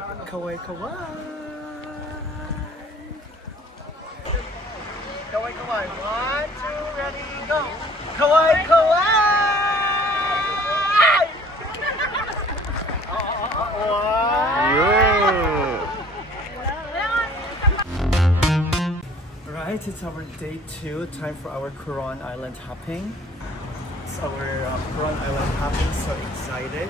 Kawai kawai. Kawai kawai. 1, 2, ready, go. Kawai kawai. Right, it's our day 2. Time for our Coron Island hopping. It's our Coron Island hopping. So excited.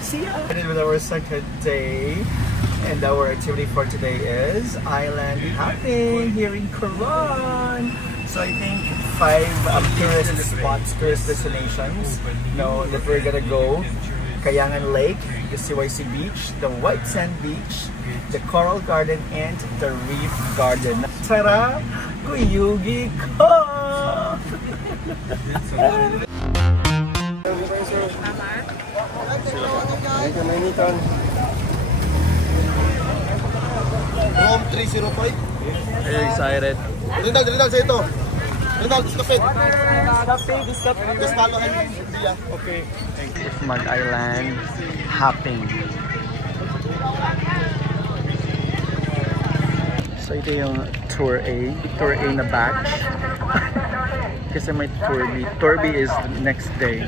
See ya! And with our second day, and our activity for today is island hopping here in Coron. So I think 5 tourist spots, tourist destinations. Now that we're gonna go: Kayangan Lake, the CYC Beach, the White Sand Beach, the Coral Garden, and the Reef Garden. Tara! Kuyugi ko! Home 305. Very excited. Rinal sa ito. Rinal, discapit. Discapit. Gastalohan niya. Okay. Mag-island hopping. So ito yung Tour A. Tour A na batch. Kasi may Tour B. Tour B is the next day.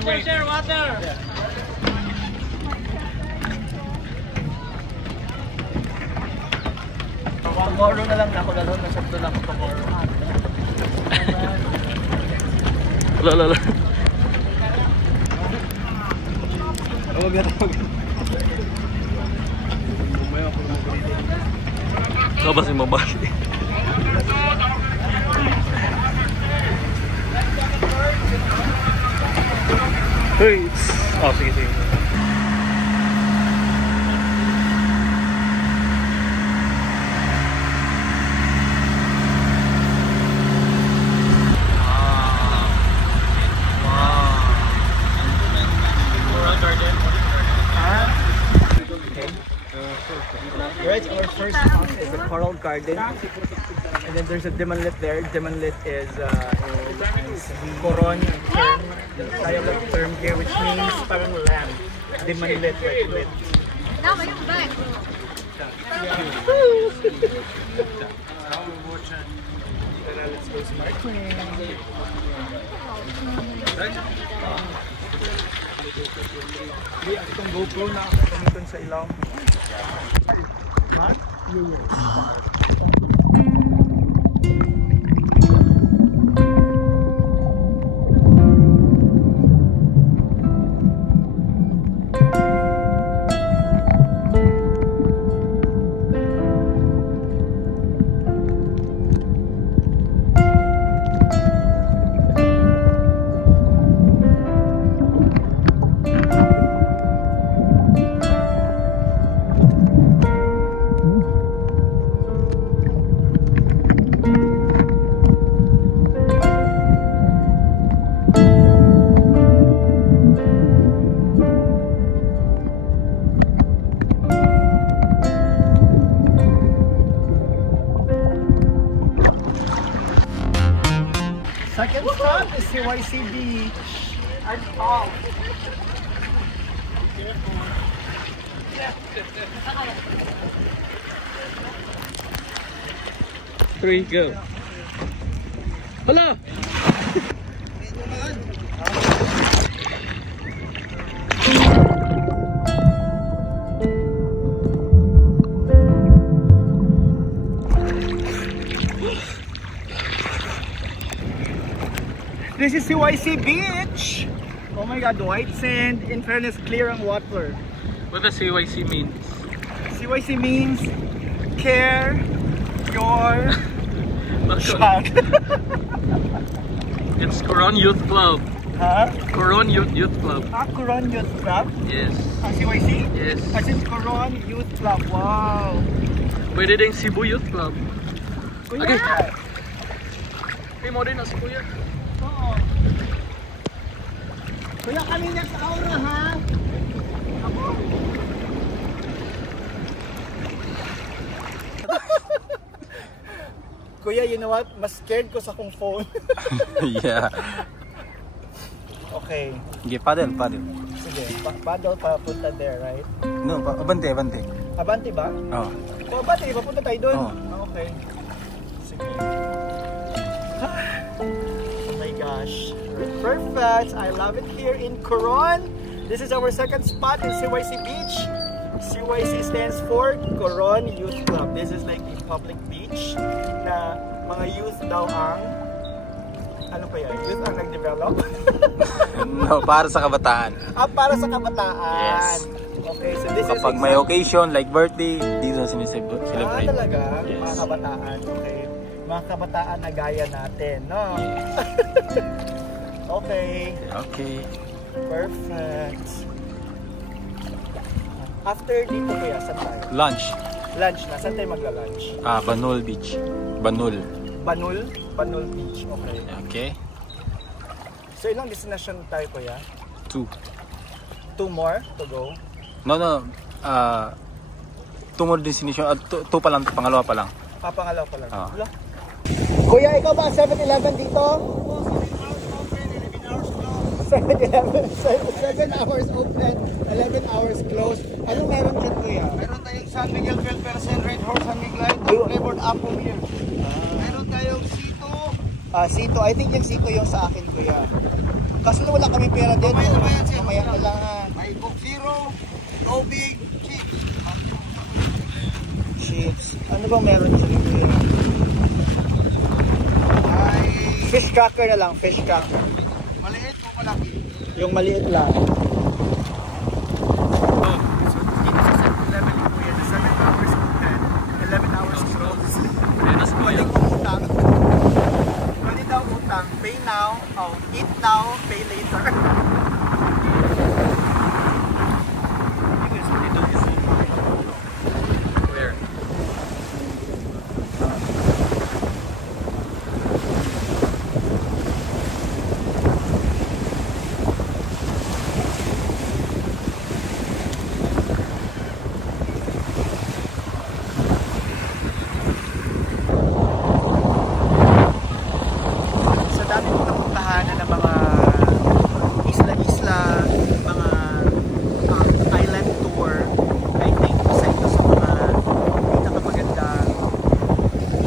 Share water! Tomorrow na lang ako lalo. Nasabto lang ako tomorrow. Lala. Huwag yan. Saba si Mabali. Hey! Oh, sige, sige. Right, our first spot is the Coral Garden, and then there's a Dimanlit there. Dimanlit is Coron term, the dialect term here, which means parang land. Dimanlit, like lit. Let's go snorkeling. Hindi, itong GoPro na ako kamiton sa ilaw. Mark? Second stop is CYC Beach. Three, go. Hala! This is CYC Beach. Oh my God, white sand. In fairness, clear ang water. What does CYC means? CYC means care your shot. It's Coron Youth Club. Huh? Coron Youth Club. Ah, Coron Youth Club? Yes. Ah, CYC? Yes. As in Coron Youth Club. Wow. Pwede din Cebu Youth Club. Kuya. Okay. Hey, mo din na si Kuya. Oo. Kuya, kami next hour na ha. Ako. Kuya, you know what? Mas scared ko sa kong phone. Yeah. Okay. Sige, paddle. Sige, paddle papunta there, right? No, abante. Abante ba? Oh. O, abante, papunta tayo doon. Oo. Okay. Sige. Oh my gosh. Perfect. I love it here in Coron. This is our second spot in CYC Beach. CYC stands for Coron Youth Club. This is like a public beach na mga youth daw ang ano pa yan? Youth ang nag-develop? No, para sa kabataan. Para sa kabataan. Yes. Okay, so this Kapag is may occasion like birthday, dito sinicelebrate. talaga? Yes. Mga kabataan. Okay. Mga kabataan na gaya natin, no? Okay. Okay. Perfect. After dito kuya, saan tayo? Lunch. Lunch na. Saan tayo magla-lunch? Banul Beach. Banul. Banul? Banul Beach. Okay. Okay. So ilang destination tayo kuya? 2. 2 more to go? No. 2 more destination. 2 pa lang. Pangalawa pa lang. Pangalaw pa lang. Ah. Wala. Kuya, ikaw ba 7-Eleven dito? 7-Eleven. 7 hours open, 11 hours closed. Anong meron dyan kuya? Meron tayong San Miguel 12% Red Horse San Miguel flavored apple beer. Meron tayong Sito. Sito. I think yung Sito yung sa akin kuya. Kaso wala kami pera din. Mamaya na ba yan, sir? Mamaya na lang ha. May Coke Zero, No Big, Chips. Chips. Ano bang meron dyan kuya? Ay, Fish cracker na lang. Fish cracker. maliit o malaki? Yung maliit lang. Oh, so dito sa 7-Eleven ni Kuya, 7 hours open, 11 hours closed. Pwede kong utang. Pwede daw utang. Pay now, eat now, pay later. Where? Sa dati kong napuntahan na ng mga isla-isla, mga island tour, I think isa ito sa mga pinakamagandang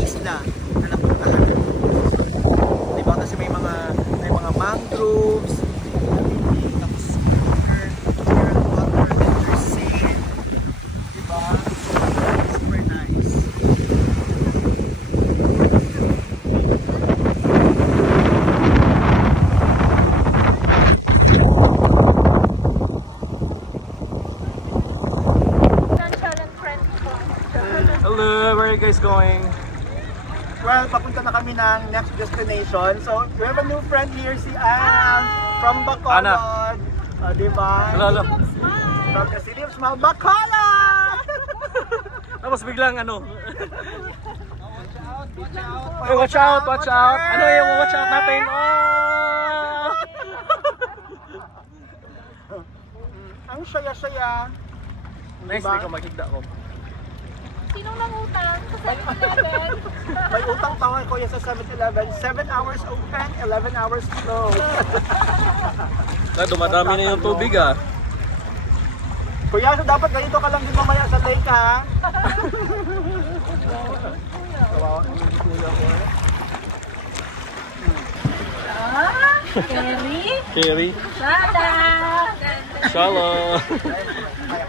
isla na napuntahan. Diba? Kasi may mga mangroves, tapos water, then there's sand. Diba? Super nice. Hello, where are you guys going? Well, papunta na kami ng next destination. So, we have a new friend here, si Anne from Bacolod. Ana. Diba? Hello. From the city of Smile, Bacolod! Tapos biglang ano? Oh, watch out! Ano yung watch out natin? Oh! Ang saya-saya. Nice, hindi ko makikita ko. Sinong nangutang sa 7-Eleven? May utang pa ko kuya sa 7-Eleven. 7 hours open, 11 hours closed. Dumadami na yung tubig ah. Kuya, so dapat ganito ka lang din mamaya sa lake ha. Kerry? Kerry. Shala! Shala.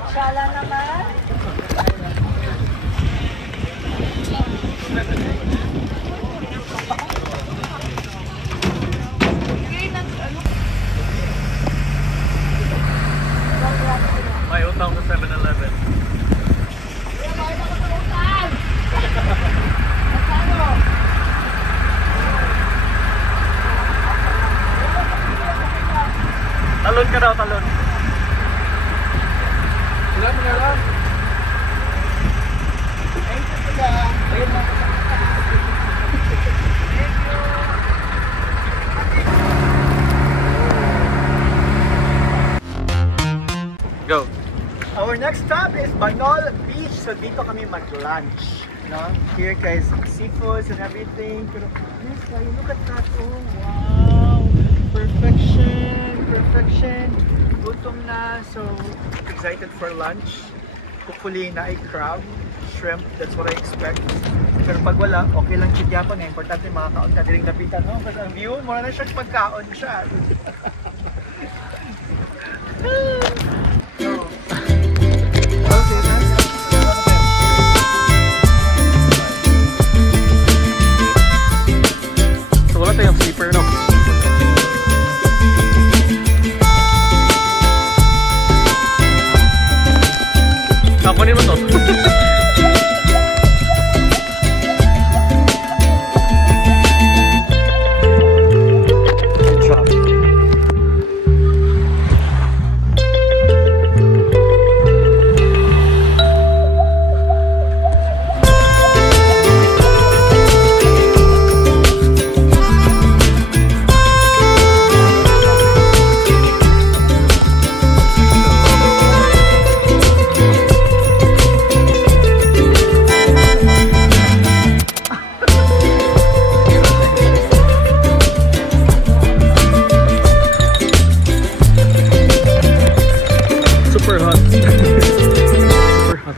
Shala naman. May utang sa 7-Eleven. Talon ka daw, talon. Ilan nga lang? Thank you kuya. Ayun na. Thank you. Go. Our next stop is Banol Beach. So dito kami mag-lunch. No? Here guys, seafoods and everything. Pero yes, guys, look at that. Oh, wow. Perfection. Perfection. Gutom na. So excited for lunch. Hopefully na ay crab, shrimp. That's what I expect. Pero pag wala, okay lang siya Japan. Importante makakaon ka diring lapitan. No? Kasi ang view, mura na siya pagkaon siya. So wala tayong sleeper, no? Kunin mo to. Good job. Super hot. Super hot.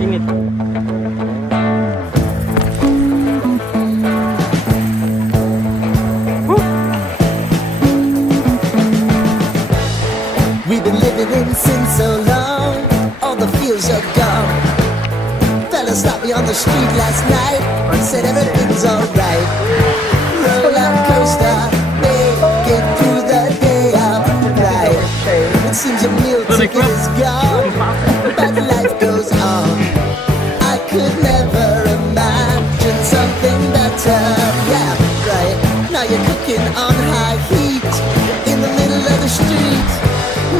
Init. We've been living in sin so long, all the feels are gone. Fella stopped me on the street last night, said everything's alright. Roller coaster, make it through the day upright. It seems your meal ticket is gone, but life goes on. I could never imagine something better. Yeah, right. Now you're cooking on high heat in the middle of the street.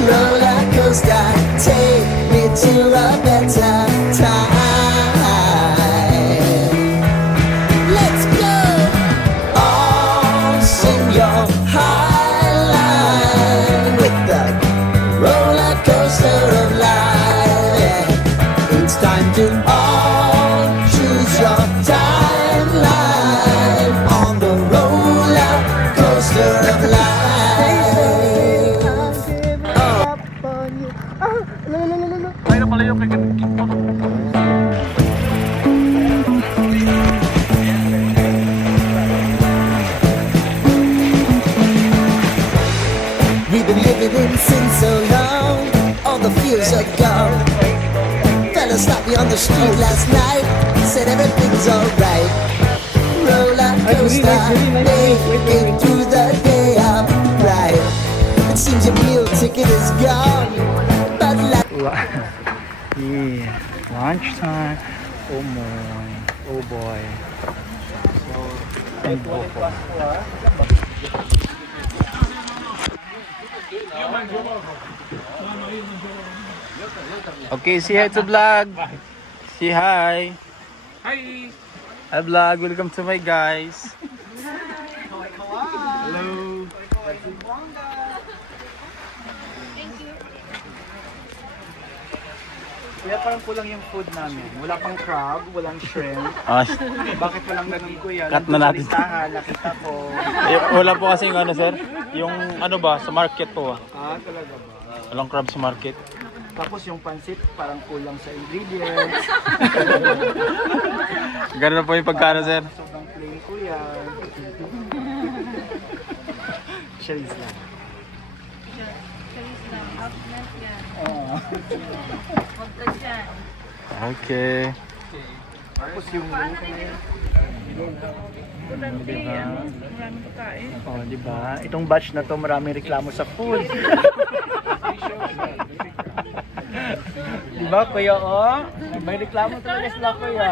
Roller coaster, take me to a better time. Let's go! All sing your high line with the roller coaster of life. Yeah. It's time to all choose your timeline on the roller coaster of life. Ay na pala yung kagigit mo. We've been living in sin so long, all the fears are gone. Fella stopped me on the street last night, said everything's alright. Roller coaster, making through the day upright. It seems your meal ticket is gone, but like Yeah, lunchtime. Oh boy. Oh boy. And Okay, say hi to vlog. Say hi. Hi! Hi vlog, welcome to my guys. hello. Kaya parang kulang yung food namin. Wala pang crab, walang shrimp. Ah, Bakit walang ganun kuya? Cut na Nandun sa natin. listahan, nakita ko. wala po kasi ano sir, yung ano ba, sa market po ah. Talaga ba? Walang crab sa market. Tapos yung pansit, parang kulang sa ingredients. Ganun na po yung pagkano sir. Sobrang plain kuya. Cheese lang. Charis lang. Outlet yan. Huwag ka dyan. Okay. Tapos yung Maraming pagkain. oh, di ba? Itong batch na to maraming reklamo sa food. Di ba, kuya? Oh, may reklamo talaga sila, kuya.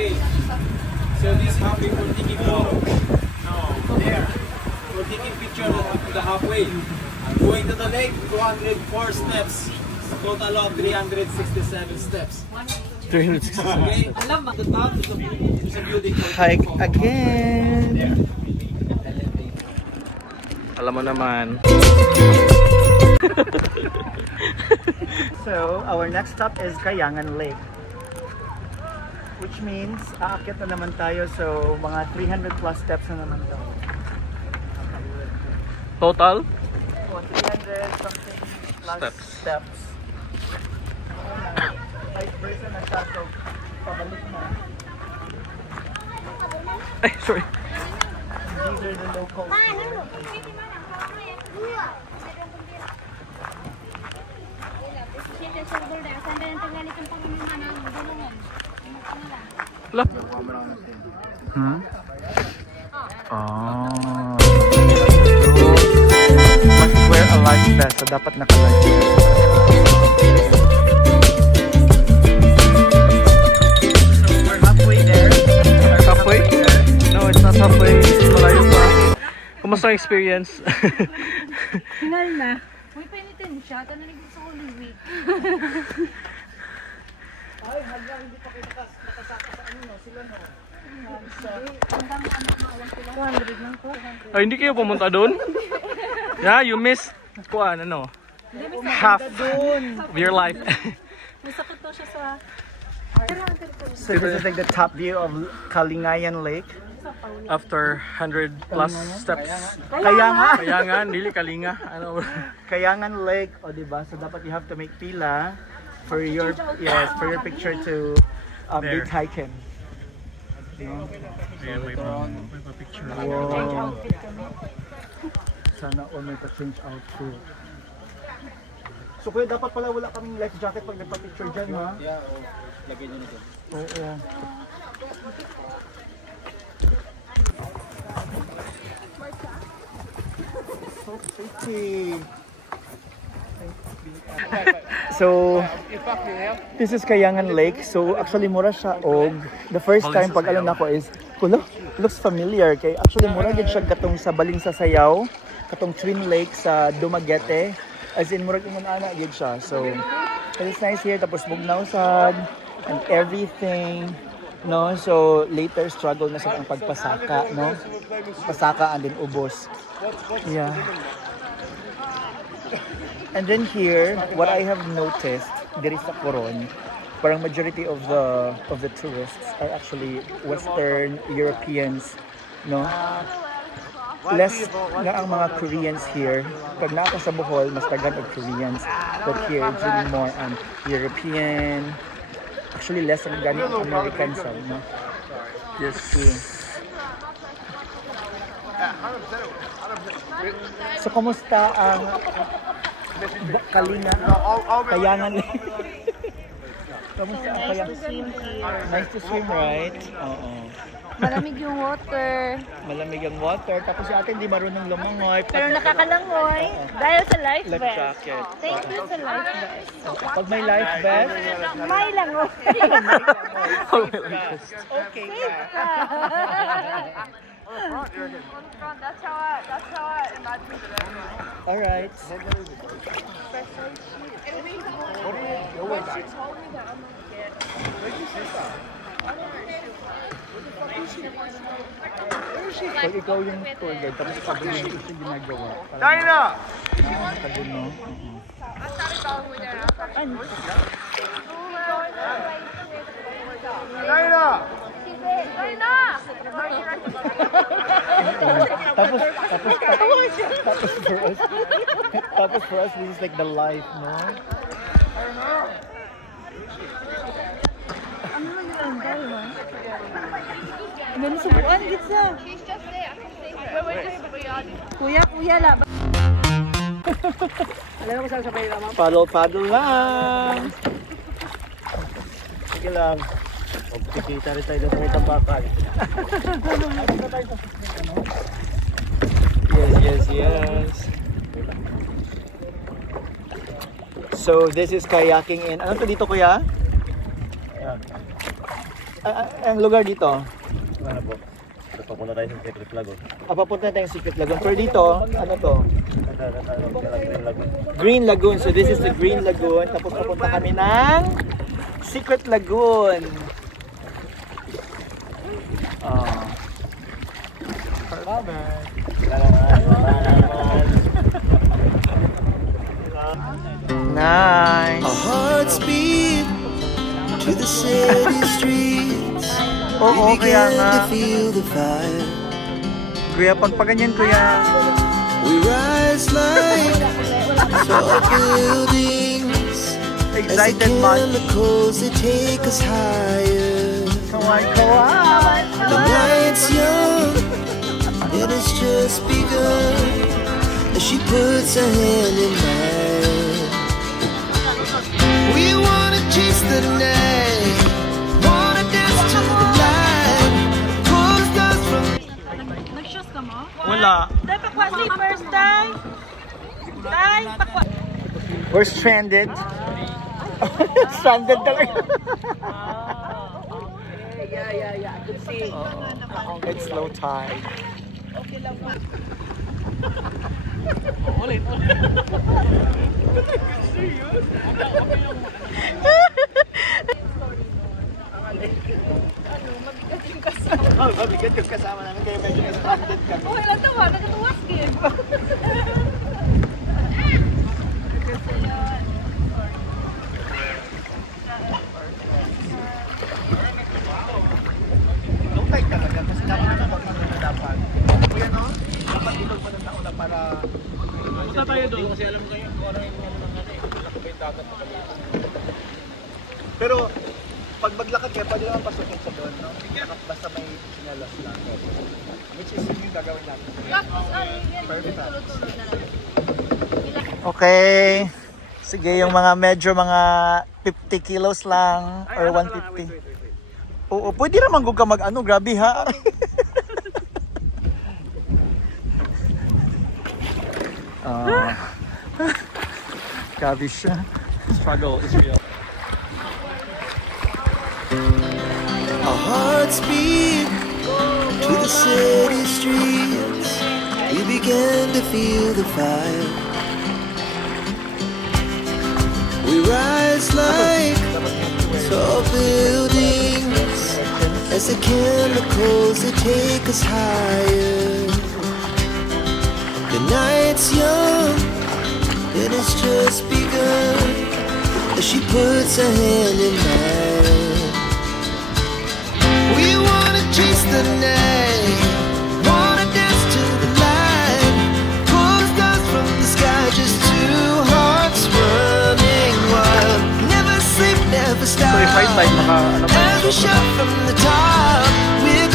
Okay. So this halfway we're taking photo. No, there. We're taking picture of the halfway. Going to the lake, 204 steps. Total of 367 steps. 360. Okay? Alam mo, the top is a building. Hike again. Alam mo naman. So, our next stop is Kayangan Lake. Which means, aakyat na naman tayo. So, mga 300 plus steps na naman tayo. Total? So, 300 something plus steps. Like, person na siya. So, pabalik na. Ay, sorry. These are the locals here. Wala. Hmm? Ah. Must wear a life vest. So, dapat naka-life vest. We're halfway there. Halfway? No, it's not halfway. Malayo pa. Kumusta ang experience? Final na. Uy, painitin siya. Tananig ko sa Holy Week. Ay, hala, hindi pa kayo nakasaka sa ano, no? Sila, no? Hanggang 200 lang po. Ay, hindi kayo pumunta doon? Yeah, you missed kuan ano? Half of your life. May sakit daw siya sa... So this is like the top view of Kalingayan Lake. After 100 plus steps. Kayangan dili kalinga. Ano? Kayangan Lake, o diba? So dapat you have to make pila for your for your picture to be taken. No? May picture. Wow. Sana all may pa-change outfit. So kuya, dapat pala wala kaming life jacket pag nagpa-picture dyan, ha? Yeah, lagay nyo nito. Oo. So pretty. So, this is Kayangan Lake. So, actually, mura siya og the first time pag alam nako is, kulo, looks familiar. Kay actually, mura gid siya katong sa Baling sa Sayaw, katong Twin Lake sa Dumaguete. As in, mura ingon ana gid siya. So, it's nice here. Tapos bugnaw sad and everything. No, so later struggle na sa ang pagpasaka, no? Pasaka and then ubos. Yeah. And then here, what I have noticed, there is sa Coron, parang majority of the tourists are actually Western Europeans, no? Less na ang mga Koreans here. Pag naka sa Bohol, mas tagan og Koreans. But here, it's really more European. Actually, less ang ganit Americans, no? Yes. So, kumusta ang Kayangan? Kamusta ang Kayangan? Nice to swim, right? Oo. Malamig yung water. Malamig ang water. Tapos si ate hindi marunong lumangoy. Pero nakakalangoy dahil sa life Life vest. jacket. Thank you sa life vest. Pag may life vest, May langoy. okay ka. That's how I imagine it. Alright. Pag ikaw yung tour guide, tapos sabi mo yung ito ginagawa. China! Sabi mo. China! Tapos for us, this is like the life, no? Ano subuan gitsa? Kuya la. Alam mo saan sa pera, ma'am? Paddle lang! Sige lang. Magkikita rin tayo na sa itang bakal. Yes. So this is kayaking in, ano to dito kuya? ang lugar dito? Ano po? Papunta tayo sa Secret Lagoon. Papunta tayong Secret Lagoon. Pero dito, ano to? Green Lagoon. Green Lagoon. So this is the Green Lagoon. Tapos papunta kami ng Secret Lagoon. Nice. Our hearts beat to the city streets. Oo, We kaya began nga. to feel the fire. Kuya, pag ganyan kuya. We rise like tall buildings. As the Excited man. chemicals they take us higher. Kawaii, kawaii. The night's young and it's just begun. As she puts her hand in mine. We wanna chase the night. Wanna dance to the light. Pull the stars from Nag-shoes ka mo? Wala. Dahil pakwa slippers, Day. Day, pakwa. We're stranded. Stranded talaga. Yeah. I could see. It's low tide. Mabigat yung kasama namin kaya medyo stranded kami. Okay lang tawa, nagatuwas game. Low tide talaga kasi dapat dapat. Kuya no? Dapat ilog pa ng tao na para Punta tayo doon. Kasi alam ko yung ano yung nakabay dagat na kami. pero pag maglakad ka, pwede naman pasukin sa doon, no? Basta may sinalas lang. Which is yung gagawin natin. Tapos, ano yan, Perfect. tulo-tulo na lang. Okay. Sige, yung mga medyo mga 50 kilos lang or 150. Oo, pwede naman kung ka mag-ano, grabe ha. Grabe siya. Struggle is real. our hearts beat to the city streets. We began to feel the fire. We rise like tall buildings as the chemicals they take us higher. The night's young and it's just begun as she puts her hand in mine. We wanna chase the night, wanna dance to the light, pull the stars from the sky, just two hearts running wild. Never sleep, never stop. So if I type, ano ba As we shout from the top, we're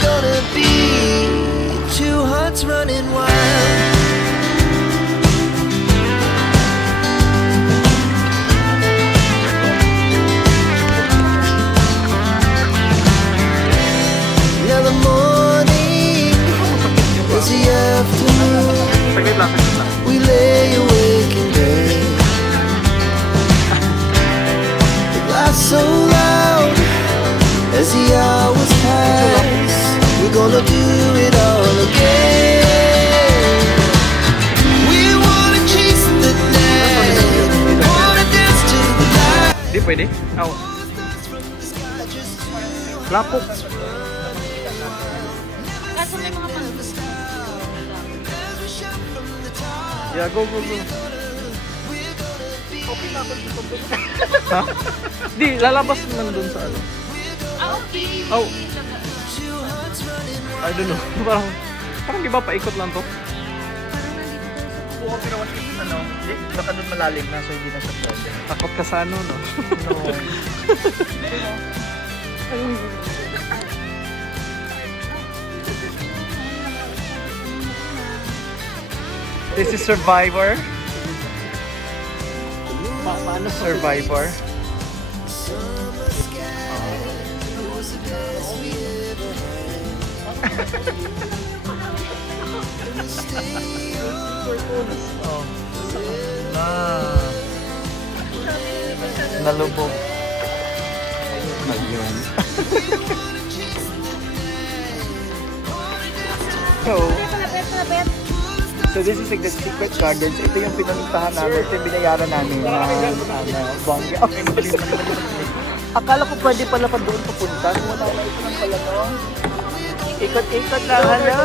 gonna be two hearts running wild. Now the morning is the afternoon. Saglit lang. We lay awake in bed. The laugh so loud as the hours pass. We're gonna do it all again. We wanna chase the night, wanna dance to the light. Di pwede? Aw. Lapok. Kaso may mga pansin. Yeah, go. Ha? Di, lalabas naman dun sa ano. Okay. Oh. I don't know. Parang di ba paikot lang to? Oo, pero once it's ano, baka doon malalim na so hindi na siya pwede. Takot ka sa ano, no? This is Survivor. Paano Survivor? Oh. Nalubog. yun. So this is like the secret gardens. Ito yung pinuntahan namin. Ito yung binayaran namin na bongga. Akala ko pwede pala pa doon papunta. Wala na ito lang pala, no? Ikot-ikot na, hala!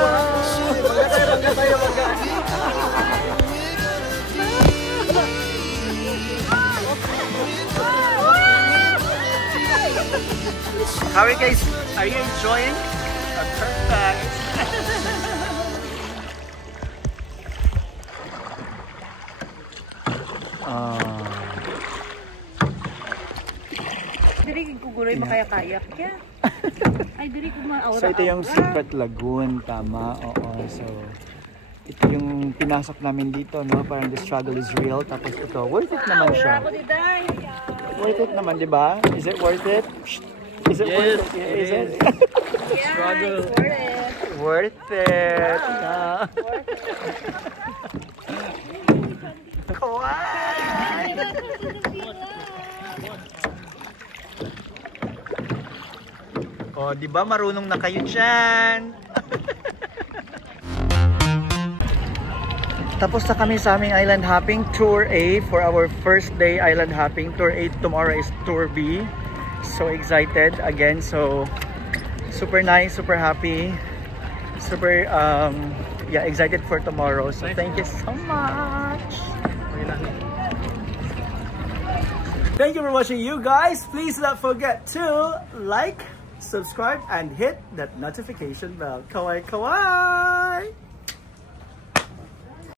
How are you guys? Are you enjoying? Perfect! Diri ko guroy makaya-kayak kaya. Ay diri ko ma-aura. So ito yung Secret Lagoon, tama. Oo. So ito yung pinasok namin dito, no? Parang the struggle is real. Tapos ito, worth it naman siya. Worth it naman, di ba? Is it worth it? Is it worth it? Yeah, is it? Struggle. Worth it. Kawaii! Oh, di ba marunong na kayo dyan? Tapos na kami sa aming island hopping tour A for our first day island hopping. Tour A tomorrow is tour B. So excited again. So super nice, super happy, super yeah, excited for tomorrow. So thank you so much. Thank you for watching, you guys. Please do not forget to like, subscribe, and hit that notification bell. Kawaii kawaii!